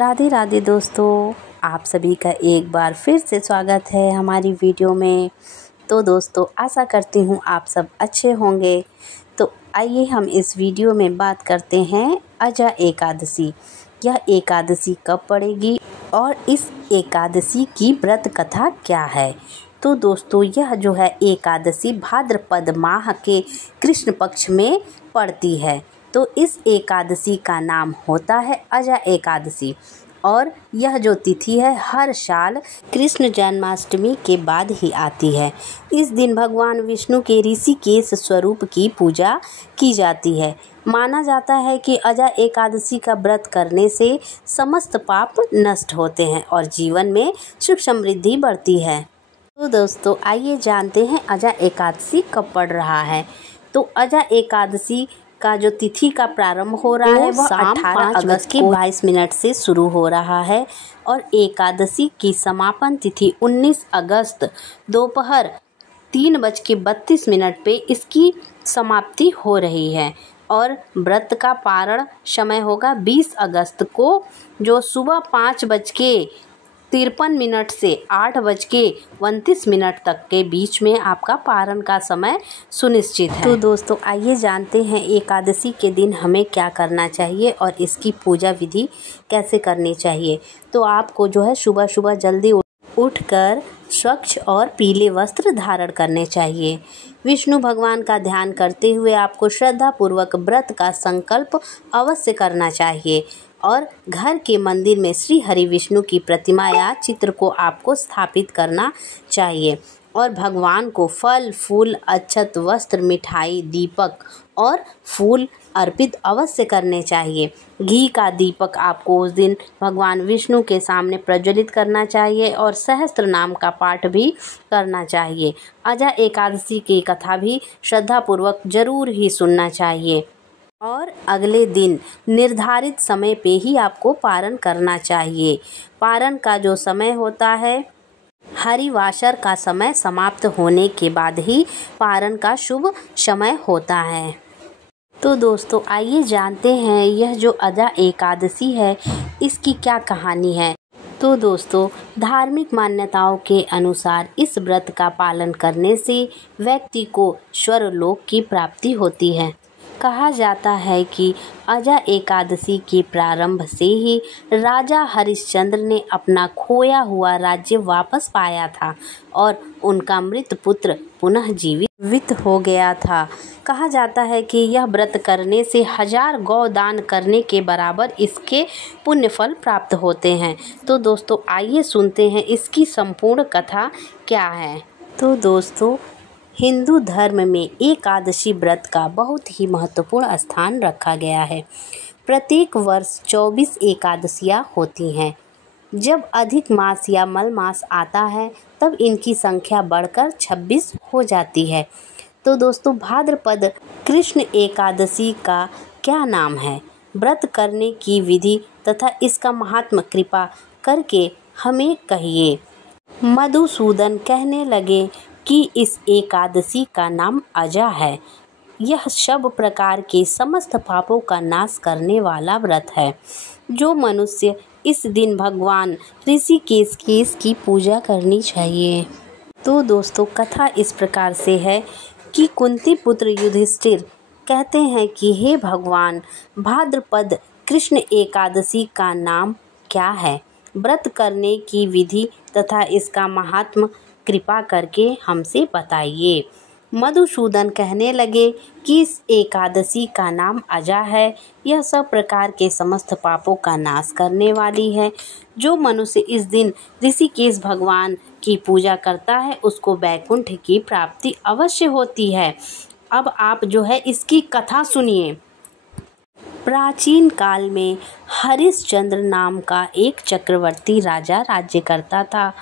राधे राधे दोस्तों, आप सभी का एक बार फिर से स्वागत है हमारी वीडियो में। तो दोस्तों, आशा करती हूँ आप सब अच्छे होंगे। तो आइए हम इस वीडियो में बात करते हैं अजा एकादशी। यह एकादशी कब पड़ेगी और इस एकादशी की व्रत कथा क्या है। तो दोस्तों, यह जो है एकादशी भाद्रपद माह के कृष्ण पक्ष में पड़ती है। तो इस एकादशी का नाम होता है अजा एकादशी और यह जो तिथि है हर साल कृष्ण जन्माष्टमी के बाद ही आती है। इस दिन भगवान विष्णु के ऋषिकेश स्वरूप की पूजा की जाती है। माना जाता है कि अजा एकादशी का व्रत करने से समस्त पाप नष्ट होते हैं और जीवन में सुख समृद्धि बढ़ती है। तो दोस्तों, आइए जानते हैं अजा एकादशी कब पड़ रहा है। तो अजा एकादशी का जो तिथि का प्रारंभ हो रहा है वह 18 अगस्त के 22 मिनट से शुरू हो रहा है और एकादशी की समापन तिथि 19 अगस्त दोपहर 3:32 पे इसकी समाप्ति हो रही है। और व्रत का पारण समय होगा 20 अगस्त को, जो सुबह 5:53 से 8:29 तक के बीच में आपका पारण का समय सुनिश्चित है। तो दोस्तों, आइए जानते हैं एकादशी के दिन हमें क्या करना चाहिए और इसकी पूजा विधि कैसे करनी चाहिए। तो आपको जो है सुबह सुबह जल्दी उठकर स्वच्छ और पीले वस्त्र धारण करने चाहिए। विष्णु भगवान का ध्यान करते हुए आपको श्रद्धापूर्वक व्रत का संकल्प अवश्य करना चाहिए और घर के मंदिर में श्री हरि विष्णु की प्रतिमा या चित्र को आपको स्थापित करना चाहिए और भगवान को फल फूल अक्षत वस्त्र मिठाई दीपक और फूल अर्पित अवश्य करने चाहिए। घी का दीपक आपको उस दिन भगवान विष्णु के सामने प्रज्वलित करना चाहिए और सहस्त्र नाम का पाठ भी करना चाहिए। अजा एकादशी की कथा भी श्रद्धापूर्वक जरूर ही सुनना चाहिए और अगले दिन निर्धारित समय पे ही आपको पारण करना चाहिए। पारण का जो समय होता है हरिवासर का समय समाप्त होने के बाद ही पारण का शुभ समय होता है। तो दोस्तों, आइए जानते हैं यह जो अजा एकादशी है इसकी क्या कहानी है। तो दोस्तों, धार्मिक मान्यताओं के अनुसार इस व्रत का पालन करने से व्यक्ति को स्वर्गलोक की प्राप्ति होती है। कहा जाता है कि अजा एकादशी के प्रारंभ से ही राजा हरिश्चंद्र ने अपना खोया हुआ राज्य वापस पाया था और उनका मृत पुत्र पुनः जीवित हो गया था। कहा जाता है कि यह व्रत करने से 1000 गौ दान करने के बराबर इसके पुण्य फल प्राप्त होते हैं। तो दोस्तों, आइए सुनते हैं इसकी संपूर्ण कथा क्या है। तो दोस्तों, हिंदू धर्म में एकादशी व्रत का बहुत ही महत्वपूर्ण स्थान रखा गया है। प्रत्येक वर्ष 24 एकादशियाँ होती हैं। जब अधिक मास या मल मास आता है तब इनकी संख्या बढ़कर 26 हो जाती है। तो दोस्तों, भाद्रपद कृष्ण एकादशी का क्या नाम है, व्रत करने की विधि तथा इसका महात्म कृपा करके हमें कहिए। मधुसूदन कहने लगे कि इस एकादशी का नाम अजा है। यह सब प्रकार के समस्त पापों का नाश करने वाला व्रत है। जो मनुष्य इस दिन भगवान ऋषिकेश की पूजा करनी चाहिए। तो दोस्तों, कथा इस प्रकार से है कि कुंती पुत्र युधिष्ठिर कहते हैं कि हे भगवान, भाद्रपद कृष्ण एकादशी का नाम क्या है, व्रत करने की विधि तथा इसका महात्म कृपा करके हमसे बताइए। मधुसूदन कहने लगे कि इस एकादशी का नाम अजा है। यह सब प्रकार के समस्त पापों का नाश करने वाली है। जो मनुष्य इस दिन ऋषिकेश भगवान की पूजा करता है उसको वैकुंठ की प्राप्ति अवश्य होती है। अब आप जो है इसकी कथा सुनिए। प्राचीन काल में हरिश्चंद्र नाम का एक चक्रवर्ती राजा राज्य करता था।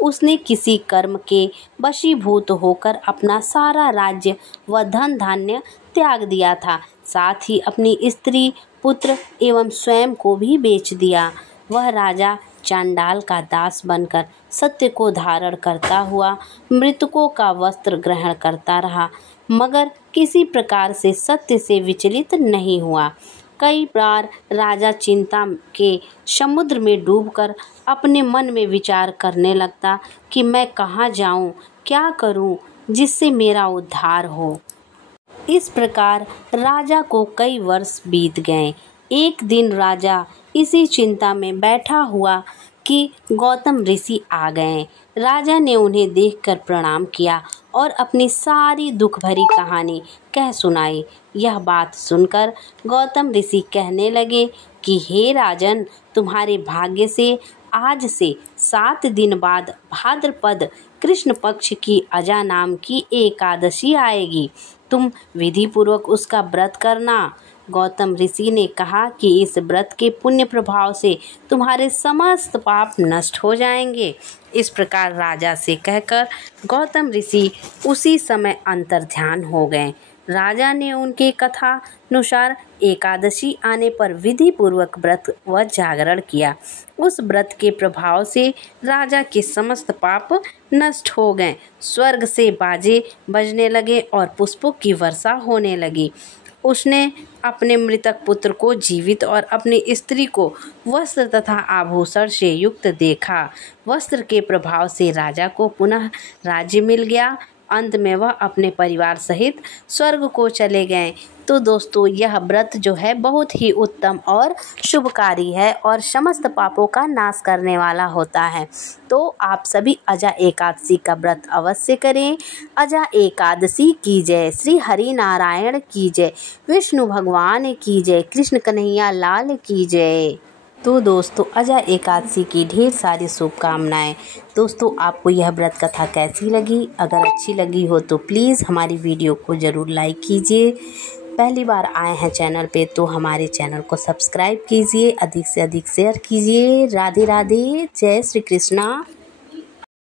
उसने किसी कर्म के वशीभूत होकर अपना सारा राज्य व धन धान्य त्याग दिया था, साथ ही अपनी स्त्री पुत्र एवं स्वयं को भी बेच दिया। वह राजा चांडाल का दास बनकर सत्य को धारण करता हुआ मृतकों का वस्त्र ग्रहण करता रहा, मगर किसी प्रकार से सत्य से विचलित नहीं हुआ। कई बार राजा चिंता के समुद्र में डूबकर अपने मन में विचार करने लगता कि मैं कहाँ जाऊँ, क्या करूँ जिससे मेरा उद्धार हो। इस प्रकार राजा को कई वर्ष बीत गए। एक दिन राजा इसी चिंता में बैठा हुआ कि गौतम ऋषि आ गए। राजा ने उन्हें देखकर प्रणाम किया और अपनी सारी दुख भरी कहानी कह सुनाई। यह बात सुनकर गौतम ऋषि कहने लगे कि हे राजन, तुम्हारे भाग्य से आज से 7 दिन बाद भाद्रपद कृष्ण पक्ष की अजा नाम की एकादशी आएगी। तुम विधि पूर्वक उसका व्रत करना। गौतम ऋषि ने कहा कि इस व्रत के पुण्य प्रभाव से तुम्हारे समस्त पाप नष्ट हो जाएंगे। इस प्रकार राजा से कहकर गौतम ऋषि उसी समय अंतर्ध्यान हो गए। राजा ने उनके कथानुसार एकादशी आने पर विधि पूर्वक व्रत व जागरण किया। उस व्रत के प्रभाव से राजा के समस्त पाप नष्ट हो गए। स्वर्ग से बाजे बजने लगे और पुष्पों की वर्षा होने लगी। उसने अपने मृतक पुत्र को जीवित और अपनी स्त्री को वस्त्र तथा आभूषण से युक्त देखा। वस्त्र के प्रभाव से राजा को पुनः राज्य मिल गया। अंत में वह अपने परिवार सहित स्वर्ग को चले गए। तो दोस्तों, यह व्रत जो है बहुत ही उत्तम और शुभकारी है और समस्त पापों का नाश करने वाला होता है। तो आप सभी अजा एकादशी का व्रत अवश्य करें। अजा एकादशी की जय। श्री हरि नारायण की जय। विष्णु भगवान की जय। कृष्ण कन्हैया लाल की जय। तो दोस्तों, अजा एकादशी की ढेर सारी शुभकामनाएं। दोस्तों, आपको यह व्रत कथा कैसी लगी? अगर अच्छी लगी हो तो प्लीज़ हमारी वीडियो को ज़रूर लाइक कीजिए। पहली बार आए हैं चैनल पे तो हमारे चैनल को सब्सक्राइब कीजिए, अधिक से अधिक शेयर कीजिए। राधे राधे, जय श्री कृष्णा।